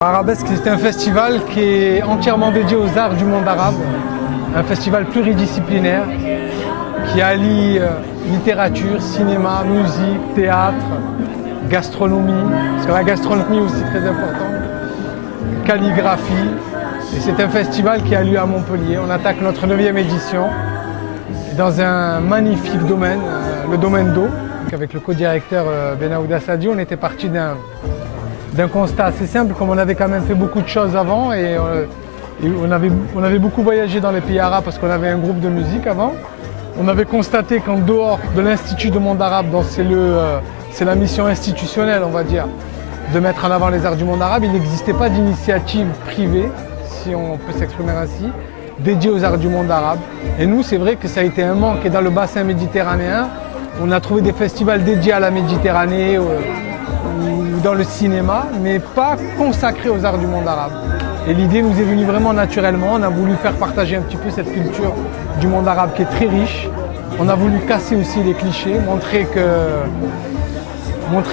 Arabesque, c'est un festival qui est entièrement dédié aux arts du monde arabe, un festival pluridisciplinaire qui allie littérature, cinéma, musique, théâtre, gastronomie, parce que la gastronomie est aussi très importante, calligraphie. Et c'est un festival qui a lieu à Montpellier. On attaque notre 9e édition dans un magnifique domaine, le domaine d'eau. Avec le co-directeur Benaouda Sadi, on était parti d'un constat assez simple, comme on avait quand même fait beaucoup de choses avant et on avait beaucoup voyagé dans les pays arabes parce qu'on avait un groupe de musique avant. On avait constaté qu'en dehors de l'Institut du monde arabe, dont c'est la mission institutionnelle, on va dire, de mettre en avant les arts du monde arabe, il n'existait pas d'initiative privée, si on peut s'exprimer ainsi, dédiée aux arts du monde arabe. Et nous, c'est vrai que ça a été un manque. Et dans le bassin méditerranéen, on a trouvé des festivals dédiés à la Méditerranée, ou dans le cinéma, mais pas consacrés aux arts du monde arabe. Et l'idée nous est venue vraiment naturellement. On a voulu faire partager un petit peu cette culture du monde arabe qui est très riche. On a voulu casser aussi les clichés, montrer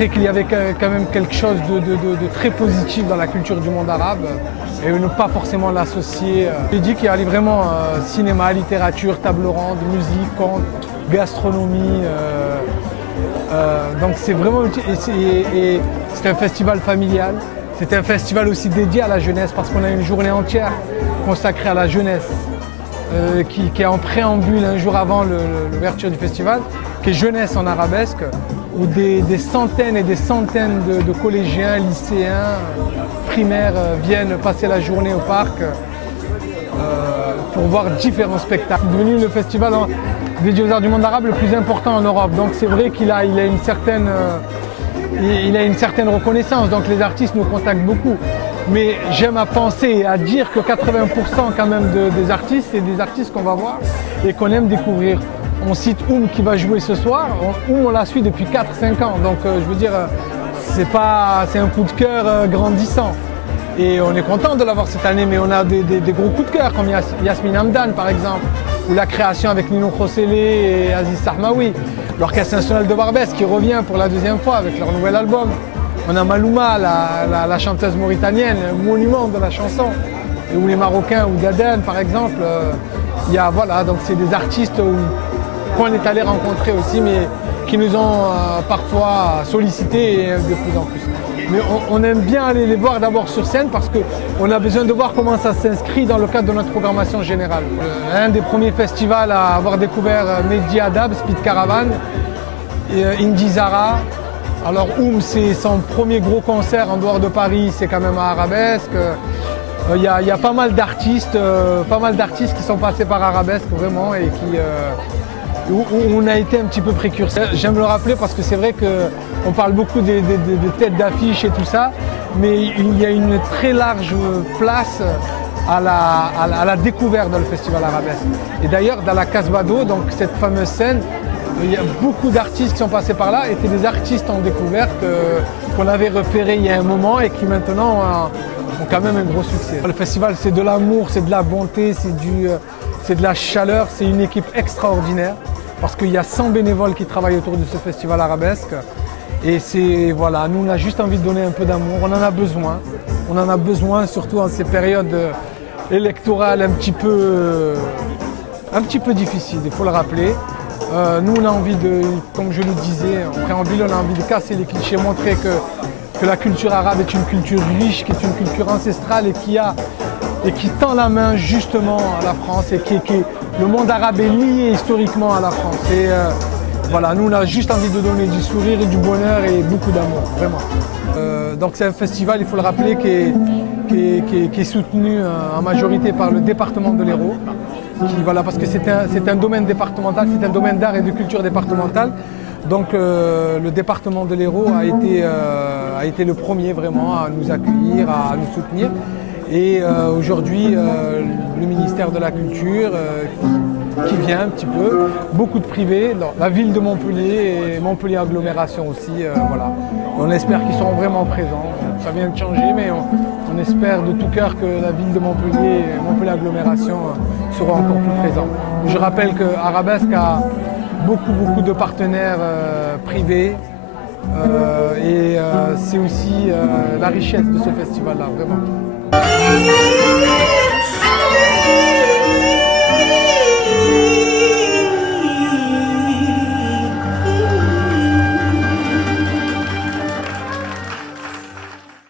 qu'il y avait quand même quelque chose de très positif dans la culture du monde arabe et ne pas forcément l'associer. J'ai dit qu'il y avait vraiment cinéma, littérature, table ronde, musique, conte, gastronomie. Donc c'est vraiment utile et c'est un festival familial. C'est un festival aussi dédié à la jeunesse parce qu'on a une journée entière consacrée à la jeunesse qui est en préambule un jour avant l'ouverture du festival, qui est Jeunesse en arabesque, où des centaines et des centaines de collégiens, lycéens, primaires viennent passer la journée au parc pour voir différents spectacles. C'est devenu le festival dédié aux arts du monde arabe le plus important en Europe. Donc c'est vrai qu'il a une certaine reconnaissance. Donc les artistes nous contactent beaucoup. Mais j'aime à penser et à dire que 80% quand même des artistes, c'est des artistes qu'on va voir et qu'on aime découvrir. On cite Oum qui va jouer ce soir. Oum, on la suit depuis 4-5 ans. Donc je veux dire, c'est un coup de cœur grandissant. Et on est content de l'avoir cette année, mais on a des gros coups de cœur, comme Yasmine Hamdan par exemple, ou la création avec Nino Khossélé et Aziz Sahmaoui. L'Orchestre national de Barbès qui revient pour la 2e fois avec leur nouvel album. On a Malouma, la chanteuse mauritanienne, un monument de la chanson. Ou les Marocains, ou Gaden par exemple. Voilà, donc c'est des artistes qu'on est allé rencontrer aussi, mais qui nous ont parfois sollicités et de plus en plus. Mais on aime bien aller les voir d'abord sur scène parce qu'on a besoin de voir comment ça s'inscrit dans le cadre de notre programmation générale. Un des premiers festivals à avoir découvert Mehdi Haddad, Speed Caravan, Indy Zara. Alors Oum, c'est son premier gros concert en dehors de Paris, c'est quand même à Arabesque. Il y a pas mal d'artistes qui sont passés par Arabesque vraiment et où on a été un petit peu précurseur. J'aime le rappeler parce que c'est vrai qu'on parle beaucoup des têtes d'affiche et tout ça, mais il y a une très large place à la découverte dans le festival Arabesque. Et d'ailleurs, dans la Casbah d'eau, donc cette fameuse scène, il y a beaucoup d'artistes qui sont passés par là, étaient des artistes en découverte qu'on avait repérés il y a un moment et qui maintenant ont quand même un gros succès. Le festival, c'est de l'amour, c'est de la bonté, c'est de la chaleur, c'est une équipe extraordinaire parce qu'il y a 100 bénévoles qui travaillent autour de ce festival arabesque. Et voilà, nous on a juste envie de donner un peu d'amour, on en a besoin. On en a besoin surtout en ces périodes électorales un petit peu difficiles, il faut le rappeler. Nous on a envie comme je le disais, en préambule, on a envie de casser les clichés, montrer que la culture arabe est une culture riche, qui est une culture ancestrale et qui tend la main justement à la France et le monde arabe est lié historiquement à la France. Et voilà, nous on a juste envie de donner du sourire et du bonheur et beaucoup d'amour, vraiment. Donc c'est un festival, il faut le rappeler, qui est soutenu en majorité par le département de l'Hérault. Voilà, parce que c'est un domaine départemental, c'est un domaine d'art et de culture départemental. Donc le département de l'Hérault a été le premier vraiment à nous accueillir, à nous soutenir. Et aujourd'hui, le ministère de la Culture qui vient un petit peu, beaucoup de privés, la ville de Montpellier et Montpellier Agglomération aussi. Voilà. On espère qu'ils seront vraiment présents. Ça vient de changer, mais on espère de tout cœur que la ville de Montpellier et Montpellier Agglomération seront encore plus présents. Je rappelle qu'Arabesque a beaucoup de partenaires privés, Et c'est aussi la richesse de ce festival-là, vraiment.